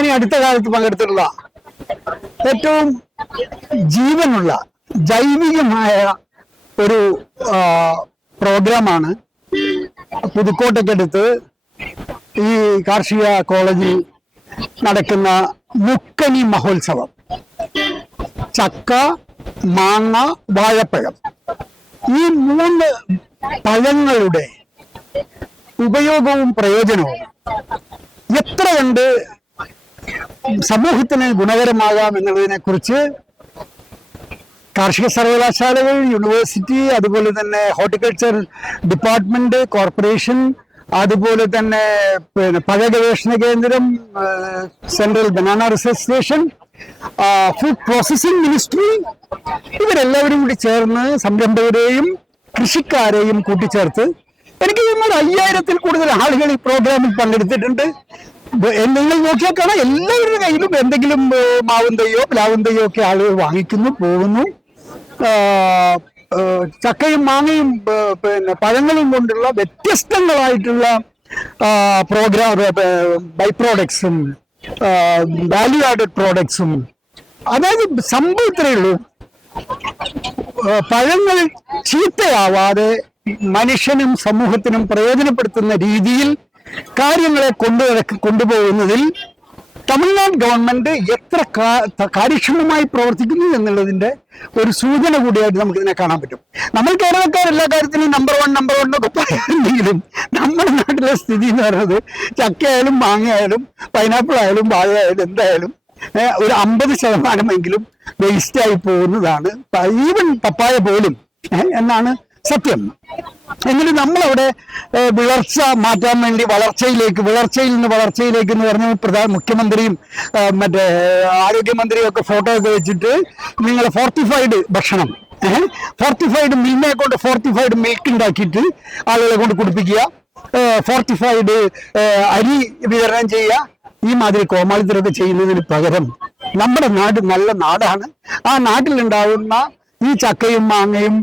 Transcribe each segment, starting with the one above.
ഞാൻ ഈ അടുത്ത കാലത്ത് പങ്കെടുത്തിട്ടുള്ള ഏറ്റവും ജീവനുള്ള ജൈവികമായ ഒരു പ്രോഗ്രാമാണ് പുതുക്കോട്ടയ്ക്കടുത്ത് ഈ കാർഷിക കോളേജിൽ നടക്കുന്ന മുക്കനി മഹോത്സവം. ചക്ക, മാങ്ങ, വാഴപ്പഴം, ഈ 3 പഴങ്ങളുടെ ഉപയോഗവും പ്രയോജനവും എത്ര കണ്ട് സമൂഹത്തിന് ഗുണകരമാകാം എന്നുള്ളതിനെ കുറിച്ച് കാർഷിക സർവകലാശാലകൾ, യൂണിവേഴ്സിറ്റി, അതുപോലെ തന്നെ ഹോർട്ടിക്കൾച്ചർ ഡിപ്പാർട്ട്മെന്റ്, കോർപ്പറേഷൻ, അതുപോലെ തന്നെ പഴ ഗവേഷണ കേന്ദ്രം, central banana research station, food processing ministry, ഇവരെല്ലാവരും കൂടി ചേർന്ന് സംരംഭകരെയും കൃഷിക്കാരെയും കൂട്ടിച്ചേർത്ത് എനിക്ക് തോന്നുന്നു 5000-ൽ കൂടുതൽ ആളുകൾ ഈ പ്രോഗ്രാമിൽ പങ്കെടുത്തിട്ടുണ്ട്. നിങ്ങൾ നോക്കിയാൽ കാണാം, എല്ലാവരുടെ കയ്യിലും എന്തെങ്കിലും മാവും തയ്യോ പ്ലാവും തയ്യോ ഒക്കെ ആളുകൾ വാങ്ങിക്കുന്നു, പോകുന്നു. ചക്കയും മാങ്ങയും പഴങ്ങളും കൊണ്ടുള്ള വ്യത്യസ്തങ്ങളായിട്ടുള്ള ബൈ പ്രോഡക്ട്സും വാല്യൂ ആഡഡ് പ്രോഡക്ട്സും, അതായത് സംഭവം ഇത്രയേ ഉള്ളൂ. പഴങ്ങൾ ചീത്തയാവാതെ മനുഷ്യനും സമൂഹത്തിനും പ്രയോജനപ്പെടുത്തുന്ന രീതിയിൽ കാര്യങ്ങളെ കൊണ്ടുപോകുന്നതിൽ തമിഴ്നാട് ഗവൺമെന്റ് എത്ര കാര്യക്ഷമമായി പ്രവർത്തിക്കുന്നു എന്നുള്ളതിന്റെ ഒരു സൂചന കൂടിയായിട്ട് നമുക്കിതിനെ കാണാൻ പറ്റും. നമ്മൾ കേരളക്കാർ എല്ലാ കാര്യത്തിലും നമ്പർ വൺ എന്നൊക്കെ പറയാറുണ്ടെങ്കിലും നമ്മുടെ നാട്ടിലെ സ്ഥിതി എന്ന് പറയുന്നത് ചക്കയായാലും മാങ്ങയായാലും പൈനാപ്പിൾ ആയാലും വാഴയായാലും എന്തായാലും ഒരു 50% വേസ്റ്റായി പോകുന്നതാണ്. ഈവൻ പപ്പായ പോലും എന്നാണ് സത്യം. എങ്കിലും നമ്മളവിടെ വിളർച്ച മാറ്റാൻ വേണ്ടി വളർച്ചയിൽ നിന്ന് വളർച്ചയിലേക്ക് എന്ന് പറഞ്ഞ മുഖ്യമന്ത്രിയും മറ്റേ ആരോഗ്യമന്ത്രിയും ഒക്കെ ഫോട്ടോ ഒക്കെ വെച്ചിട്ട് നിങ്ങൾ ഫോർട്ടിഫൈഡ് ഭക്ഷണം, ഫോർട്ടിഫൈഡ് മിൽമയെ കൊണ്ട് ഫോർട്ടിഫൈഡ് മിൽക്ക് ഉണ്ടാക്കിയിട്ട് ആളുകളെ കൊണ്ട് കുടിപ്പിക്കുക, ഫോർട്ടിഫൈഡ് അരി വിതരണം ചെയ്യുക, ഈ മാതിരി കോമാളിത്തരൊക്കെ ചെയ്യുന്നതിന് പകരം നമ്മുടെ നാട് നല്ല നാടാണ്. ആ നാട്ടിലുണ്ടാവുന്ന ഈ ചക്കയും മാങ്ങയും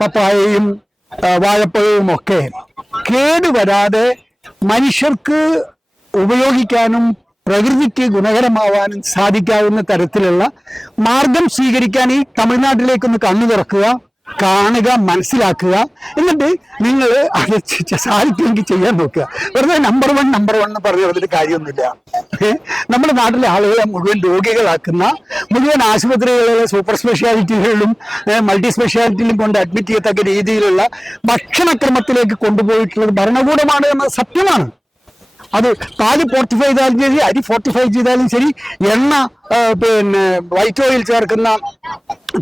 പപ്പായയും വാഴപ്പഴവും ഒക്കെ കേടുവരാതെ മനുഷ്യർക്ക് ഉപയോഗിക്കാനും പ്രകൃതിക്ക് ഗുണകരമാവാനും സാധിക്കാവുന്ന തരത്തിലുള്ള മാർഗം സ്വീകരിക്കാൻ ഈ തമിഴ്നാട്ടിലേക്കൊന്ന് കണ്ണു തുറക്കുക, കാണുക, മനസ്സിലാക്കുക. എന്നിട്ട് നിങ്ങൾ അത് സാധിക്കുമെങ്കിൽ ചെയ്യാൻ നോക്കുക. വെറുതെ നമ്പർ വൺ എന്ന് പറഞ്ഞു അതിന് കാര്യമൊന്നുമില്ല. നമ്മുടെ നാട്ടിലെ ആളുകളെ മുഴുവൻ രോഗികളാക്കുന്ന, മുഴുവൻ ആശുപത്രികളിലെ സൂപ്പർ സ്പെഷ്യാലിറ്റികളിലും മൾട്ടി സ്പെഷ്യാലിറ്റിയിലും കൊണ്ട് അഡ്മിറ്റ് ചെയ്യത്തക്ക രീതിയിലുള്ള ഭക്ഷണക്രമത്തിലേക്ക് കൊണ്ടുപോയിട്ടുള്ളത് ഭരണകൂടമാണ് എന്നത് സത്യമാണ്. അത് പാല് ഫോർട്ടിഫൈ ചെയ്താലും ശരി, അരി ഫോർട്ടിഫൈ ചെയ്താലും ശരി, എണ്ണ വൈറ്റ് ഓയിൽ ചേർക്കുന്ന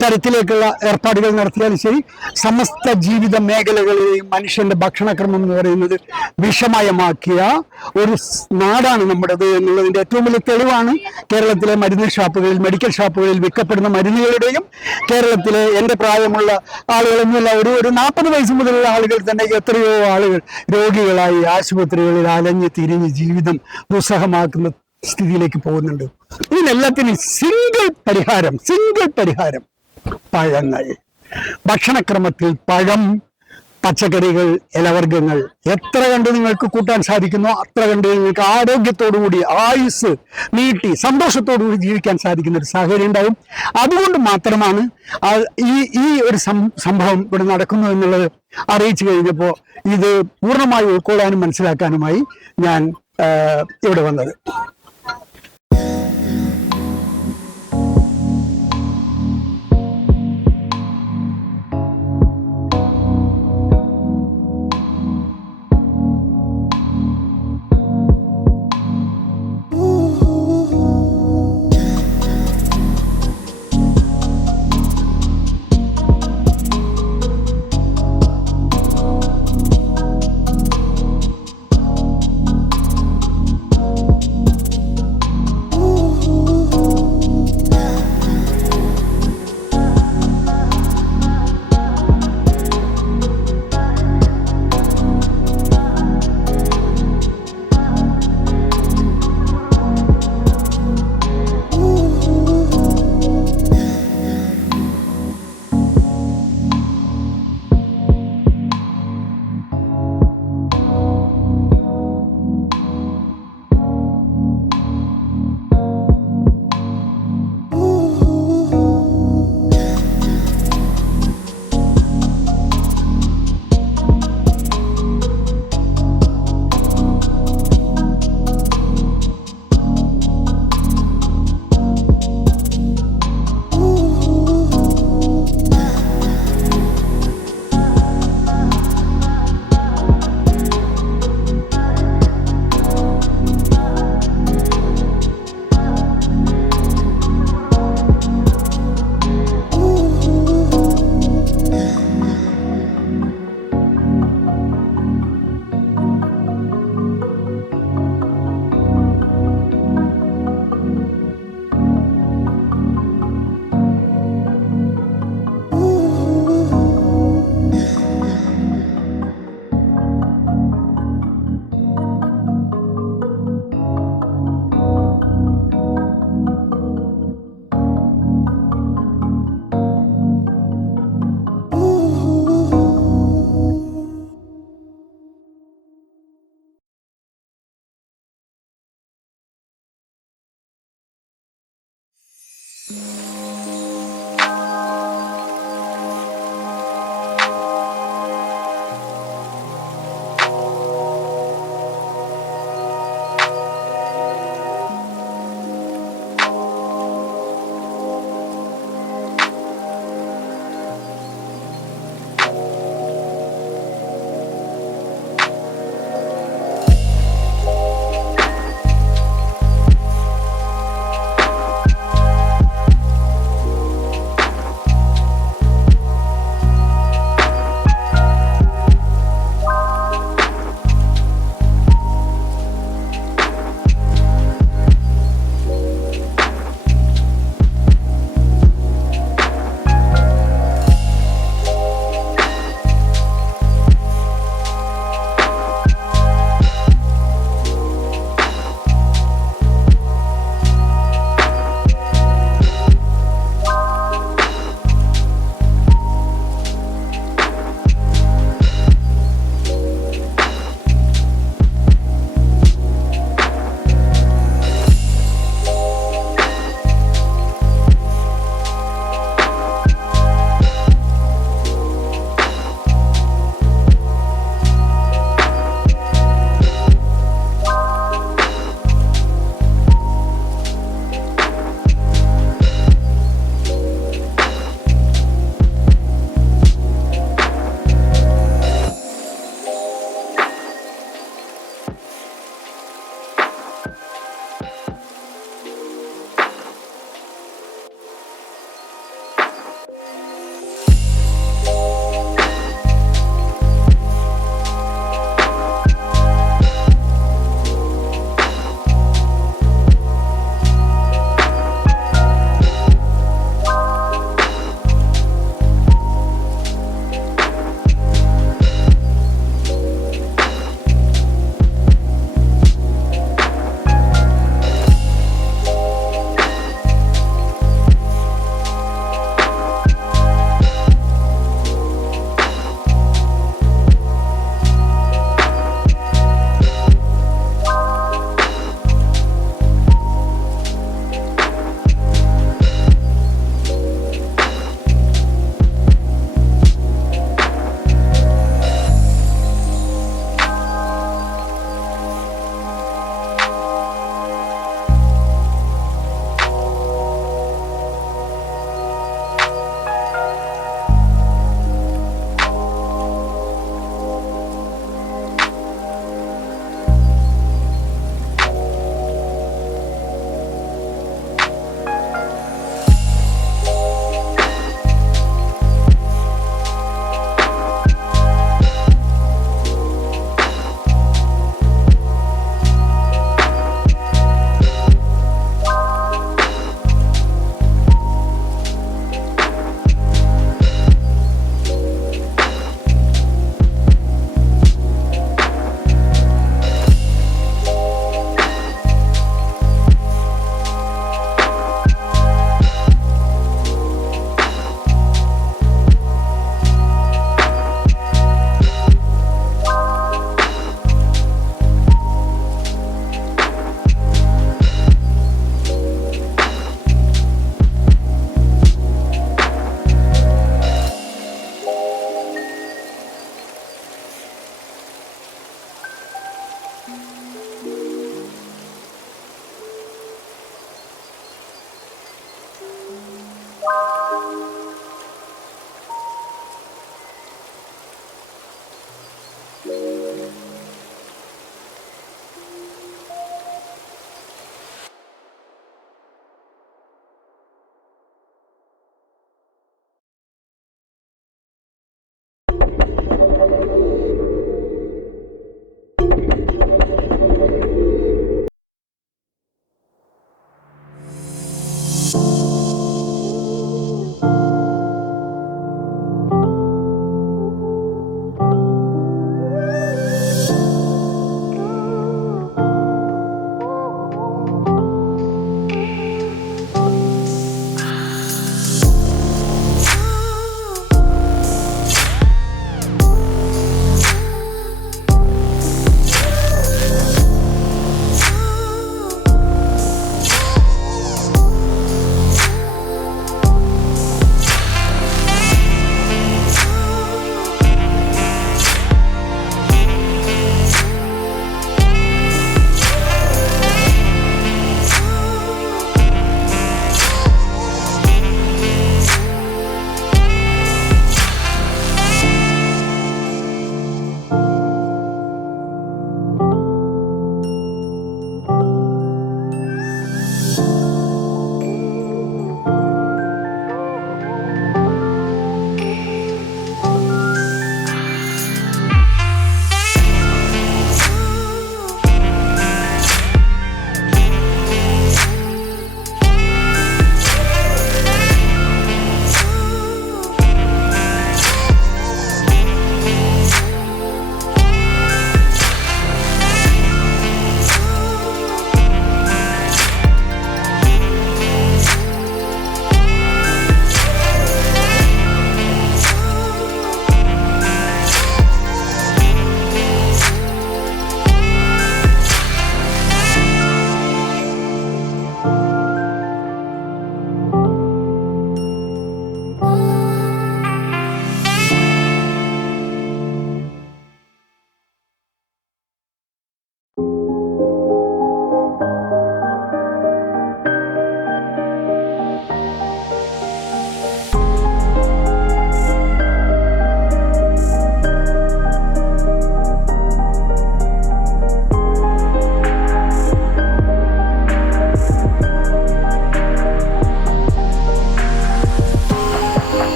തരത്തിലേക്കുള്ള ഏർപ്പാടുകൾ നടത്തിയാലും ശരി, സമസ്ത ജീവിത മേഖലകളെയും മനുഷ്യന്റെ ഭക്ഷണക്രമം എന്ന് പറയുന്നത് വിഷമയമാക്കിയ ഒരു നാടാണ് നമ്മുടേത് എന്നുള്ളതിന്റെ ഏറ്റവും വലിയ തെളിവാണ് കേരളത്തിലെ മരുന്ന് ഷാപ്പുകളിൽ, മെഡിക്കൽ ഷാപ്പുകളിൽ വിൽക്കപ്പെടുന്ന മരുന്നുകളുടെയും. കേരളത്തിലെ എൻ്റെ പ്രായമുള്ള ആളുകളൊന്നുമില്ല, ഒരു 40 വയസ്സ് മുതലുള്ള ആളുകൾ തന്നെ എത്രയോ ആളുകൾ രോഗികളായി ആശുപത്രികളിൽ അലഞ്ഞ് തിരിഞ്ഞ് ജീവിതം ദുസ്സഹമാക്കുന്ന സ്ഥിതിയിലേക്ക് പോകുന്നുണ്ട്. ഇതിനെല്ലാത്തിനും സിംഗിൾ പരിഹാരം പഴങ്ങൾ. ഭക്ഷണക്രമത്തിൽ പഴം, പച്ചക്കറികൾ, ഇലവർഗ്ഗങ്ങൾ എത്ര കണ്ട് നിങ്ങൾക്ക് കൂട്ടാൻ സാധിക്കുന്നോ അത്ര കണ്ട് നിങ്ങൾക്ക് ആരോഗ്യത്തോടുകൂടി ആയുസ് നീട്ടി സന്തോഷത്തോടുകൂടി ജീവിക്കാൻ സാധിക്കുന്ന ഒരു സാഹചര്യം ഉണ്ടാവും. അതുകൊണ്ട് മാത്രമാണ് ഈ ഒരു സംഭവം ഇവിടെ നടക്കുന്നു എന്നുള്ളത് അറിയിച്ചു കഴിഞ്ഞപ്പോൾ ഇത് പൂർണ്ണമായി ഉൾക്കൊള്ളാനും മനസ്സിലാക്കാനുമായി ഞാൻ ഇവിടെ വന്നത്.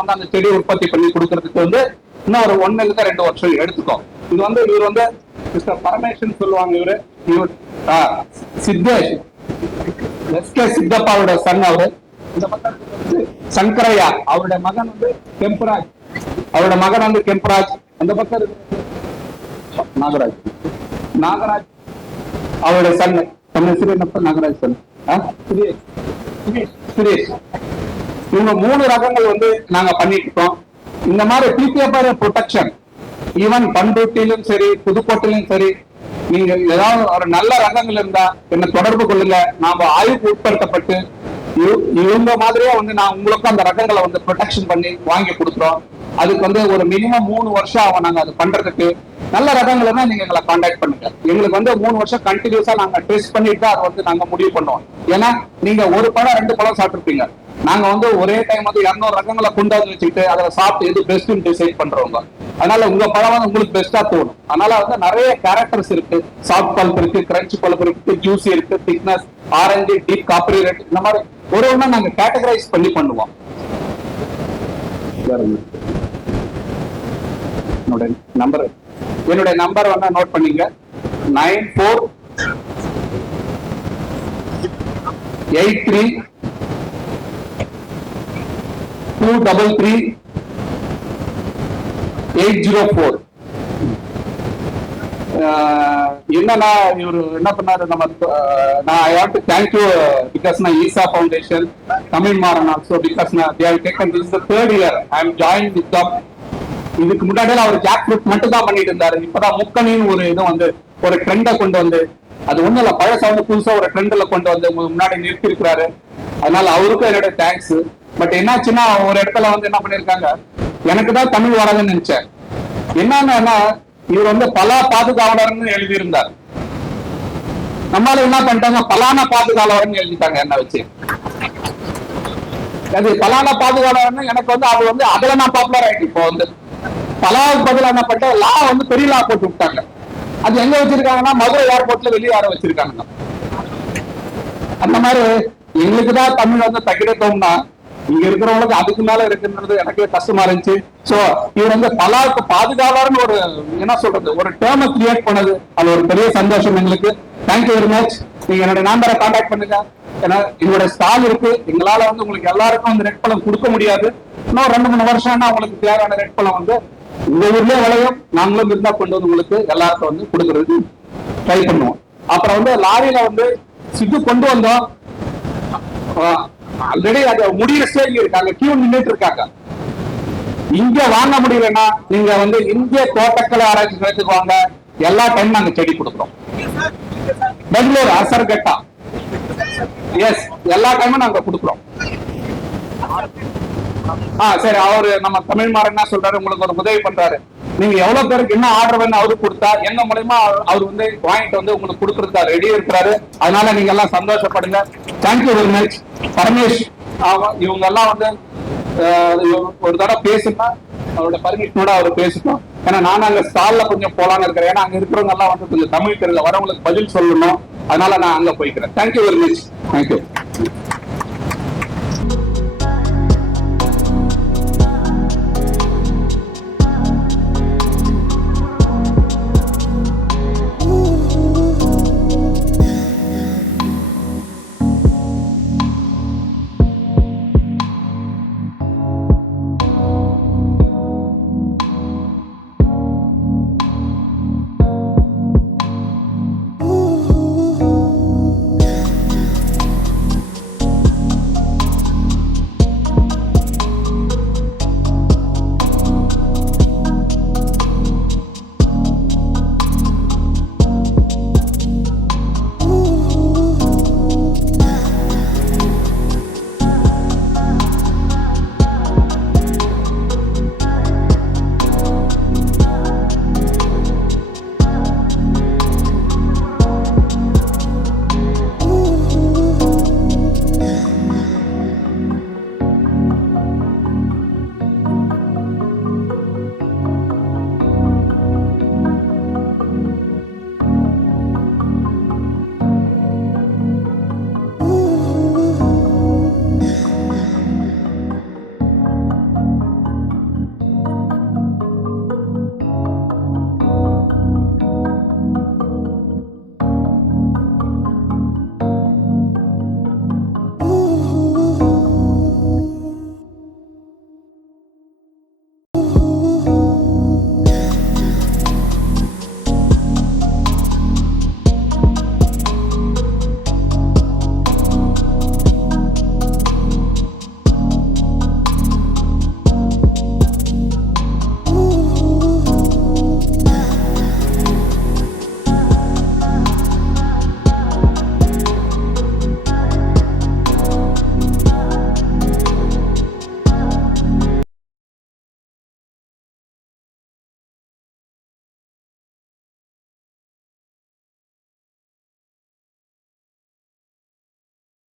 வந்து அந்த செடி உற்பத்தி பண்ணி கொடுக்கறதுக்கு வந்து இன்னும் ஒரு 1 இல்ல 2 வருஷம் எடுத்துக்கும். இது வந்து இவர் வந்து மிஸ்டர் பரமேஸ்வரன் சொல்லுவாங்க. இவர் சித்தேஷ் எஸ்கே சித்தப்பாவோட சன் அவரு. இந்த பக்கம் சங்கரையா அவருடைய மகன் வந்து கெம்பராஜ், அவரோட மகன் வந்து கெம்பராஜ். அந்த பக்கம் நாகராஜ், நாகராஜ் அவருடைய சன் நாகராஜ் சன் சுரேஷ். இவங்க 3 ரகங்கள் வந்து நாங்க பண்ணிட்டு இருக்கோம். இந்த மாதிரி பிபிஎஃப்ஆர் ப்ரொடெக்ஷன் ஈவன் பண்ருட்டிலும் சரி புதுக்கோட்டையிலும் சரி, நீங்க ஏதாவது ஒரு நல்ல ரகங்கள் இருந்தா என்ன தொடர்பு கொள்ளுங்க. நாம ஆய்வுக்கு உட்படுத்தப்பட்டு இவங்க மாதிரியே வந்து நான் உங்களுக்கும் அந்த ரகங்களை வந்து ப்ரொடெக்ஷன் பண்ணி வாங்கி கொடுக்குறோம். அதுக்கு வந்து ஒரு மினிமம் 3 வருஷம் ஆகும் நாங்க அது பண்றதுக்கு. நல்ல ரகங்கள்னா நீங்க எங்களை கான்டாக்ட் பண்ணுங்க. எங்களுக்கு வந்து 3 வருஷம் கண்டினியூஸா நாங்க டெஸ்ட் பண்ணிட்டு தான் அதை வந்து நாங்க முடிவு பண்ணுவோம். ஏன்னா நீங்க 1 பழம் 2 பழம் சாப்பிட்டுருப்பீங்க. நாங்க வந்து ஒரே டைம் வந்து 200 ரகங்களை கொண்டாந்து வச்சுக்கிட்டு அதை சாப்பிட்டு எது பெஸ்ட்னு டிசைட் பண்றவங்க. அதனால உங்க பழம் வந்து உங்களுக்கு பெஸ்டா தோணும். அதனால வந்து நிறைய கேரக்டர்ஸ் இருக்கு. சாஃப்ட் பல்ப் இருக்கு, கிரன்ச் பல்ப் இருக்கு, ஜூசி இருக்கு, thickness, orange, deep coppery red, இந்த மாதிரி ஒரு ஒண்ணா நாங்க கேட்டகரைஸ் பண்ணி பண்ணுவோம். என்னுடைய நம்பர் வந்து நோட் பண்ணீங்க. 9483333804. என்னன்னா இவரு என்ன பண்ணாரு, நம்ம நான் I want to thank you because நான் Isha Foundation Tamil Maran also because they have taken this is the 3rd year I am joined with them. இதுக்கு முன்னாடி அவர் ஜாக் ஃப்ரூட் மட்டும் தான் பண்ணிட்டு இருந்தாரு. இப்பதான் முக்கணின்னு ஒரு இது வந்து ஒரு ட்ரெண்டை கொண்டு வந்து, அது ஒண்ணும் இல்ல பழச வந்து புதுசா ஒரு ட்ரெண்ட்ல கொண்டு வந்து முன்னாடி நிறுத்தி இருக்கிறாரு. அதனால அவருக்கும் என்னோட தேங்க்ஸ். பட் என்னாச்சுன்னா ஒரு இடத்துல வந்து என்ன பண்ணிருக்காங்க, எனக்கு தான் தமிழ் வராதுன்னு நினைச்சேன். என்னன்னா இவர் வந்து பலா பாதுகாவலர்னு எழுதியிருந்தார். நம்மளால என்ன பண்ணிட்டாங்க, பலான பாதுகாவலர்னு எழுதிட்டாங்க என்ன வச்சு. அது பலான பாதுகாவலர்னு எனக்கு வந்து அது வந்து அதுல நான் பாப்புலர் ஆயிட்டு. இப்போ வந்து பலாவுக்கு பதிலாக என்ன பண்ணிட்டா லா வந்து பெரிய லா போட்டு விட்டாங்க. அது எங்க வச்சிருக்காங்கன்னா மதுரை ஏர்போர்ட்ல வெளியே யார வச்சிருக்காங்க. அந்த மாதிரி எங்களுக்குதான் தமிழ் வந்து தகிடத்தோம்னா இங்க இருக்கிறவங்களுக்கு அதுக்கு மேல இருக்குன்றது எனக்கு கஷ்டமா இருந்துச்சு. சோ இவர் வந்து பலாவுக்கு பாதுகாவலர்னு ஒரு என்ன சொல்றது ஒரு டேர்மை கிரியேட் பண்ணது, அது ஒரு பெரிய சந்தோஷம் எங்களுக்கு. Thank you very much. நீங்க என்னோட நம்பரை கான்டாக்ட் பண்ணுங்க. ஏன்னா எங்களுடைய ஸ்டால் இருக்கு. எங்களால வந்து உங்களுக்கு எல்லாருக்கும் வந்து ரெட் பழம் கொடுக்க முடியாது. இன்னும் 2-3 வருஷம்னா உங்களுக்கு தேவையான ரெட் பழம் வந்து உங்க ஊர்லயே விளையும். நாங்களும் இருந்தா கொண்டு வந்து உங்களுக்கு எல்லாருக்கும் வந்து கொடுக்கறதுக்கு ட்ரை பண்ணுவோம். அப்புறம் வந்து லாரியில வந்து சித்து கொண்டு வந்தோம். ஆல்ரெடி அது முடிகிற ஸ்டேஜ் இருக்காங்க, கியூ நின்றுட்டு இருக்காங்க. இங்க வாங்க முடியலன்னா நீங்க வந்து இந்திய தோட்டக்கலை ஆராய்ச்சி நிலையத்துக்கு வாங்க. எல்லா டைம் நாங்க செடி கொடுக்குறோம். பெங்களூர் அசர்கட்டா, எஸ், எல்லா டைமும் நாங்க கொடுக்குறோம். சரி, அவரு நம்ம தமிழ் மாறன் என்ன சொல்றாரு, உங்களுக்கு ஒரு உதவி பண்றாரு. நீங்க எவ்வளவு பேருக்கு என்ன ஆர்டர் வேணும் அவரு கொடுத்தா எங்க மூலமா அவர் வந்து வாங்கிட்டு வந்து உங்களுக்கு கொடுக்கறதுக்கு ரெடி இருக்கிறாரு. அதனால நீங்க எல்லாம் சந்தோஷப்படுங்க. Thank you very much. பரமேஷ் இவங்க எல்லாம் வந்து ஒரு தடவை பேசுனா அவரோட பர்மிஷனோட அவர் பேசணும். ஏன்னா நான் அங்க ஸ்டால்ல கொஞ்சம் போலான்னு இருக்கிறேன். ஏன்னா அங்க இருக்கிறவங்க எல்லாம் வந்து கொஞ்சம் தமிழ் தெரியல, வரவங்களுக்கு பதில் சொல்லணும். அதனால நான் அங்க போய்க்கிறேன். Thank you very much. தேங்க்யூ.